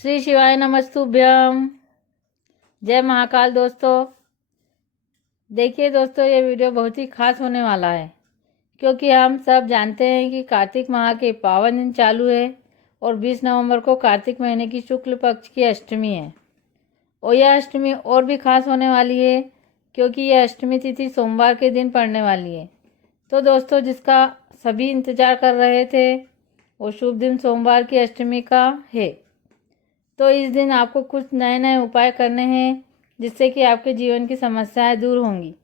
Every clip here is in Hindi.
श्री शिवाय नमस्तुभ्यम। जय महाकाल। दोस्तों देखिए दोस्तों, ये वीडियो बहुत ही खास होने वाला है क्योंकि हम सब जानते हैं कि कार्तिक माह के पावन दिन चालू है और 20 नवंबर को कार्तिक महीने की शुक्ल पक्ष की अष्टमी है। और यह अष्टमी और भी खास होने वाली है क्योंकि यह अष्टमी तिथि सोमवार के दिन पड़ने वाली है। तो दोस्तों, जिसका सभी इंतजार कर रहे थे वो शुभ दिन सोमवार की अष्टमी का है। तो इस दिन आपको कुछ नए नए उपाय करने हैं जिससे कि आपके जीवन की समस्याएं दूर होंगी।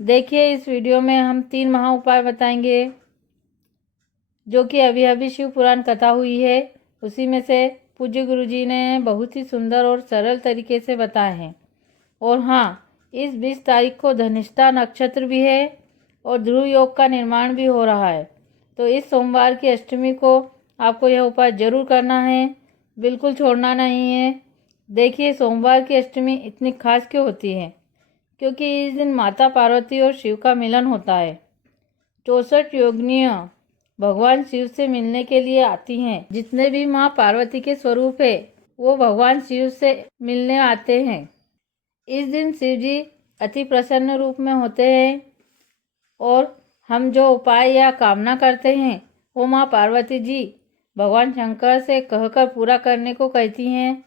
देखिए, इस वीडियो में हम 3 महा उपाय बताएंगे जो कि अभी अभी शिव पुराण कथा हुई है, उसी में से पूज्य गुरुजी ने बहुत ही सुंदर और सरल तरीके से बताए हैं। और हाँ, इस 20 तारीख को धनिष्ठा नक्षत्र भी है और ध्रुव योग का निर्माण भी हो रहा है। तो इस सोमवार की अष्टमी को आपको यह उपाय जरूर करना है, बिल्कुल छोड़ना नहीं है। देखिए, सोमवार की अष्टमी इतनी खास क्यों होती है? क्योंकि इस दिन माता पार्वती और शिव का मिलन होता है। 64 योगिनियाँ भगवान शिव से मिलने के लिए आती हैं। जितने भी माँ पार्वती के स्वरूप है वो भगवान शिव से मिलने आते हैं। इस दिन शिव जी अति प्रसन्न रूप में होते हैं और हम जो उपाय या कामना करते हैं वो माँ पार्वती जी भगवान शंकर से कहकर पूरा करने को कहती हैं।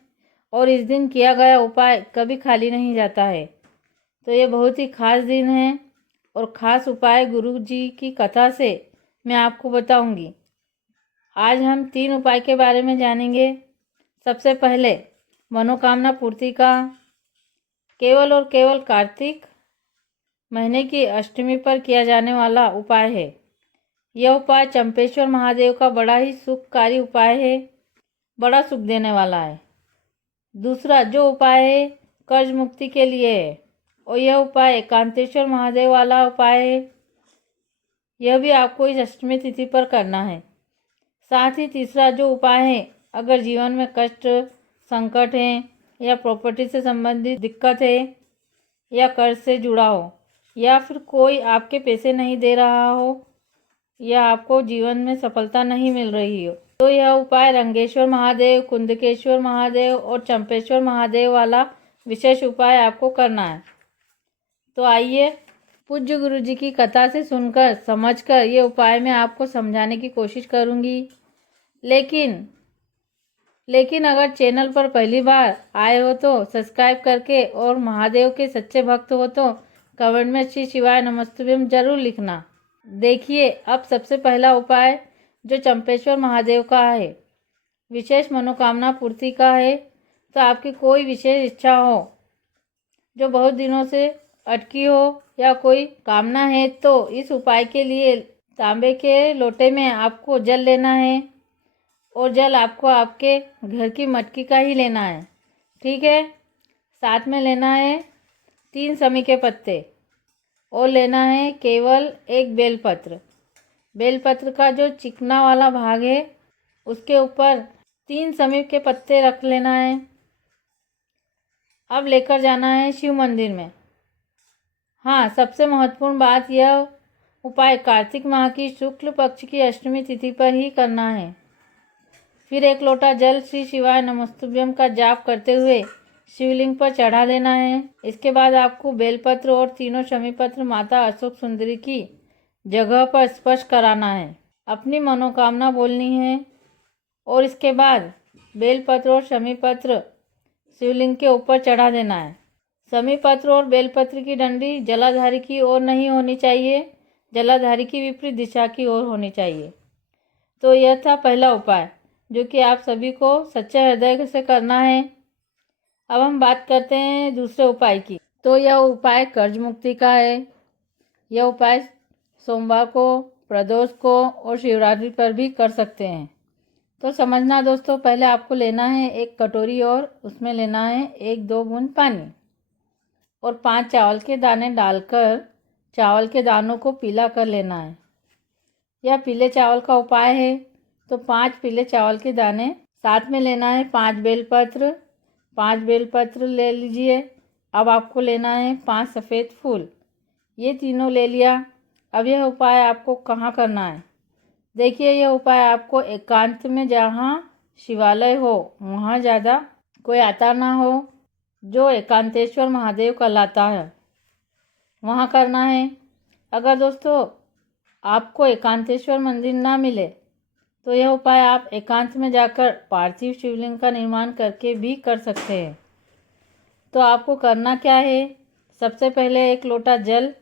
और इस दिन किया गया उपाय कभी खाली नहीं जाता है। तो ये बहुत ही खास दिन है और खास उपाय गुरु जी की कथा से मैं आपको बताऊंगी। आज हम 3 उपाय के बारे में जानेंगे। सबसे पहले मनोकामना पूर्ति का केवल और केवल कार्तिक महीने की अष्टमी पर किया जाने वाला उपाय है। यह उपाय चंपेश्वर महादेव का बड़ा ही सुखकारी उपाय है, बड़ा सुख देने वाला है। दूसरा जो उपाय है कर्ज मुक्ति के लिए है और यह उपाय एकांतेश्वर महादेव वाला उपाय है। यह भी आपको इस अष्टमी तिथि पर करना है। साथ ही तीसरा जो उपाय है, अगर जीवन में कष्ट संकट है या प्रॉपर्टी से संबंधित दिक्कत है या कर्ज से जुड़ा हो या फिर कोई आपके पैसे नहीं दे रहा हो या आपको जीवन में सफलता नहीं मिल रही हो, तो यह उपाय रंगेश्वर महादेव, कुंदकेश्वर महादेव और चंपेश्वर महादेव वाला विशेष उपाय आपको करना है। तो आइए पूज्य गुरु जी की कथा से सुनकर समझकर ये उपाय मैं आपको समझाने की कोशिश करूंगी। लेकिन अगर चैनल पर पहली बार आए हो तो सब्सक्राइब करके और महादेव के सच्चे भक्त हो तो कमेंट में श्री शिवाय नमस्तुभ्यम जरूर लिखना। देखिए, अब सबसे पहला उपाय जो चंपेश्वर महादेव का है, विशेष मनोकामना पूर्ति का है। तो आपकी कोई विशेष इच्छा हो जो बहुत दिनों से अटकी हो या कोई कामना है तो इस उपाय के लिए तांबे के लोटे में आपको जल लेना है और जल आपको आपके घर की मटकी का ही लेना है, ठीक है। साथ में लेना है 3 समी के पत्ते और लेना है केवल एक बेलपत्र। बेलपत्र का जो चिकना वाला भाग है उसके ऊपर 3 समी के पत्ते रख लेना है। अब लेकर जाना है शिव मंदिर में। हाँ, सबसे महत्वपूर्ण बात, यह उपाय कार्तिक माह की शुक्ल पक्ष की अष्टमी तिथि पर ही करना है। फिर 1 लोटा जल श्री शिवाय नमस्तुभ्यम का जाप करते हुए शिवलिंग पर चढ़ा देना है। इसके बाद आपको बेलपत्र और तीनों शमीपत्र माता अशोक सुंदरी की जगह पर स्पर्श कराना है, अपनी मनोकामना बोलनी है और इसके बाद बेलपत्र और शमीपत्र शिवलिंग के ऊपर चढ़ा देना है। शमीपत्र और बेलपत्र की डंडी जलाधारी की ओर नहीं होनी चाहिए, जलाधारी की विपरीत दिशा की ओर होनी चाहिए। तो यह था पहला उपाय जो कि आप सभी को सच्चे हृदय से करना है। अब हम बात करते हैं दूसरे उपाय की। तो यह उपाय कर्ज मुक्ति का है। यह उपाय सोमवार को, प्रदोष को और शिवरात्रि पर भी कर सकते हैं। तो समझना दोस्तों, पहले आपको लेना है एक कटोरी और उसमें लेना है 1-2 बूंद पानी और 5 चावल के दाने डालकर चावल के दानों को पीला कर लेना है। यह पीले चावल का उपाय है। तो 5 पीले चावल के दाने, साथ में लेना है 5 बेलपत्र। 5 बेलपत्र ले लीजिए। अब आपको लेना है 5 सफ़ेद फूल। ये तीनों ले लिया। अब यह उपाय आपको कहाँ करना है? देखिए, यह उपाय आपको एकांत में जहाँ शिवालय हो, वहाँ ज़्यादा कोई आता ना हो, जो एकांतेश्वर महादेव कहलाता है, वहाँ करना है। अगर दोस्तों आपको एकांतेश्वर मंदिर ना मिले तो यह उपाय आप एकांत में जाकर पार्थिव शिवलिंग का निर्माण करके भी कर सकते हैं। तो आपको करना क्या है, सबसे पहले एक लोटा जल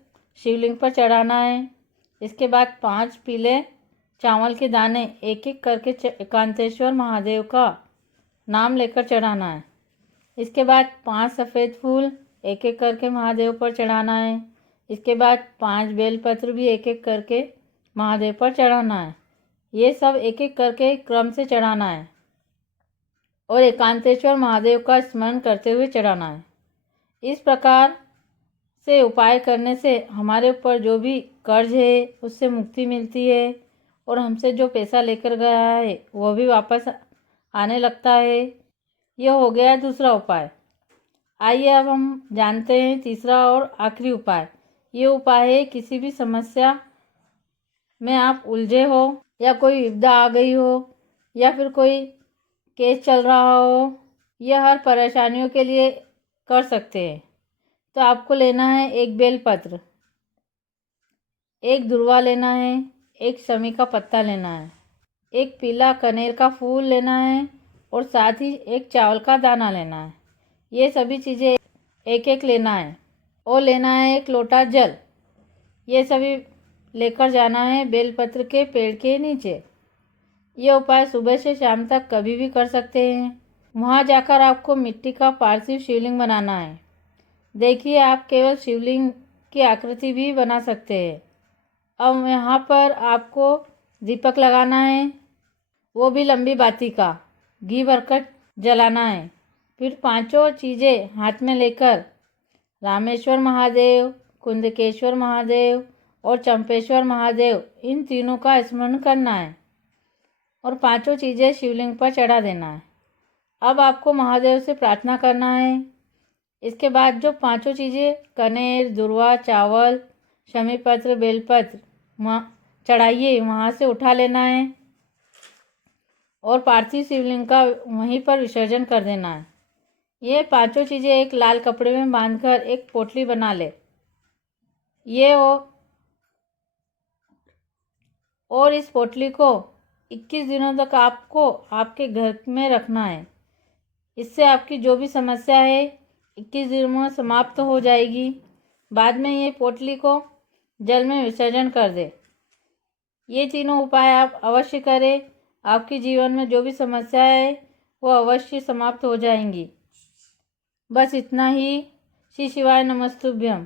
शिवलिंग पर चढ़ाना है। इसके बाद 5 पीले चावल के दाने एक एक करके एकांतेश्वर महादेव का नाम लेकर चढ़ाना है। इसके बाद 5 सफ़ेद फूल एक एक करके महादेव पर चढ़ाना है। इसके बाद 5 बेलपत्र भी एक एक करके महादेव पर चढ़ाना है। ये सब एक एक करके क्रम से चढ़ाना है और एकांतेश्वर महादेव का स्मरण करते हुए चढ़ाना है। इस प्रकार से उपाय करने से हमारे ऊपर जो भी कर्ज है उससे मुक्ति मिलती है और हमसे जो पैसा लेकर गया है वो भी वापस आने लगता है। यह हो गया दूसरा उपाय। आइए अब हम जानते हैं तीसरा और आखिरी उपाय। ये उपाय है किसी भी समस्या में आप उलझे हो या कोई विपदा आ गई हो या फिर कोई केस चल रहा हो, यह हर परेशानियों के लिए कर सकते हैं। तो आपको लेना है एक बेलपत्र, एक दुर्वा लेना है, एक शमी का पत्ता लेना है, एक पीला कनेर का फूल लेना है और साथ ही एक चावल का दाना लेना है। ये सभी चीज़ें एक एक लेना है और लेना है एक लोटा जल। ये सभी लेकर जाना है बेलपत्र के पेड़ के नीचे। ये उपाय सुबह से शाम तक कभी भी कर सकते हैं। वहाँ जाकर आपको मिट्टी का पार्थिव शिवलिंग बनाना है। देखिए, आप केवल शिवलिंग की आकृति भी बना सकते हैं। अब यहाँ पर आपको दीपक लगाना है, वो भी लंबी बाती का, घी भरकर जलाना है। फिर 5 चीज़ें हाथ में लेकर रामेश्वर महादेव, कुंदकेश्वर महादेव और चंपेश्वर महादेव, इन तीनों का स्मरण करना है और 5 चीज़ें शिवलिंग पर चढ़ा देना है। अब आपको महादेव से प्रार्थना करना है। इसके बाद जो 5 चीज़ें कनेर, दुर्वा, चावल, शमी पत्र, बेलपत्र चढ़ाइए, वहाँ से उठा लेना है और पार्थिव शिवलिंग का वहीं पर विसर्जन कर देना है। ये 5 चीज़ें एक लाल कपड़े में बांधकर एक पोटली बना ले। ये और इस पोटली को 21 दिनों तक आपको आपके घर में रखना है। इससे आपकी जो भी समस्या है 21 दिनों में समाप्त हो जाएगी। बाद में ये पोटली को जल में विसर्जन कर दे। ये तीनों उपाय आप अवश्य करें। आपके जीवन में जो भी समस्या है वो अवश्य समाप्त हो जाएंगी। बस इतना ही। श्री शिवाय नमस्तुभ्यम।